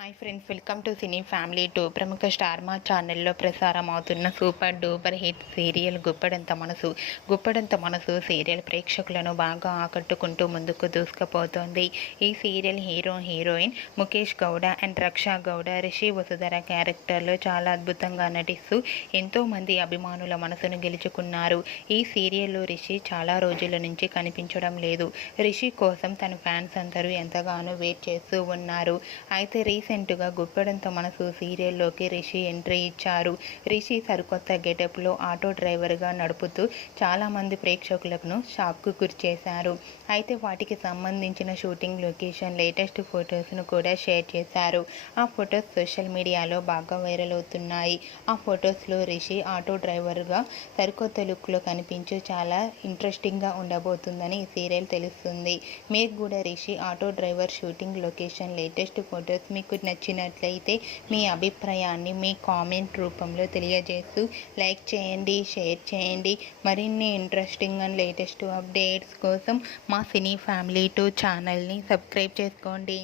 Hi friends, welcome to cine family 2. ప్రముఖ star Maa ఛానల్లో ప్రసారం అవుతున్న super duper hit serial Guppedantha Manasu serial ప్రేక్షకులను బాగా ఆకట్టుకుంటూ ముందుకు దూసుకుపోతోంది. ఈ serial heroine Mukesh Gowda and Raksha Gowda Rishi Vasudhara క్యారెక్టర్లో చాలా అద్భుతంగా నటిస్తూ ఎంతోమంది అభిమానుల మనసును గెలుచుకున్నారు. ఈ సీరియల్లో రిషి చాలా రోజుల నుంచి కనిపించడం లేదు. రిషి కోసం తన ఫ్యాన్స్ అందరూ ఎంతగానో వెయిట్ చేస్తూ ఉన్నారు. అయితే రీసెంట్గా గుప్పెడంత మనసు సీరియల్లోకి రిషి ఎంట్రీ ఇచ్చారు. రిషి సరికొత్త గెటప్లో ఆటో డ్రైవర్గా నడుపుతూ చాలామంది ప్రేక్షకులను షాక్కు గురిచేశారు. అయితే వాటికి సంబంధించిన షూటింగ్ లొకేషన్ లేటెస్ట్ ఫొటోస్ను కూడా షేర్ చేశారు. ఆ ఫొటోస్ సోషల్ మీడియాలో బాగా వైరల్ అవుతున్నాయి. ఆ ఫొటోస్లో రిషి ఆటో డ్రైవర్గా సరికొత్త లుక్లో కనిపించు చాలా ఇంట్రెస్టింగ్గా ఉండబోతుందని ఈ సీరియల్ తెలుస్తుంది. మీకు కూడా Rishi auto driver shooting location latest photos మీకు నచ్చినట్లయితే మీ అభిప్రాయాన్ని మీ కామెంట్ రూపంలో తెలియజేస్తూ లైక్ చేయండి, షేర్ చేయండి. మరిన్ని ఇంట్రెస్టింగ్ అండ్ లేటెస్ట్ అప్డేట్స్ కోసం మా సినీ ఫ్యామిలీ 2 ఛానల్ని సబ్స్క్రైబ్ చేసుకోండి.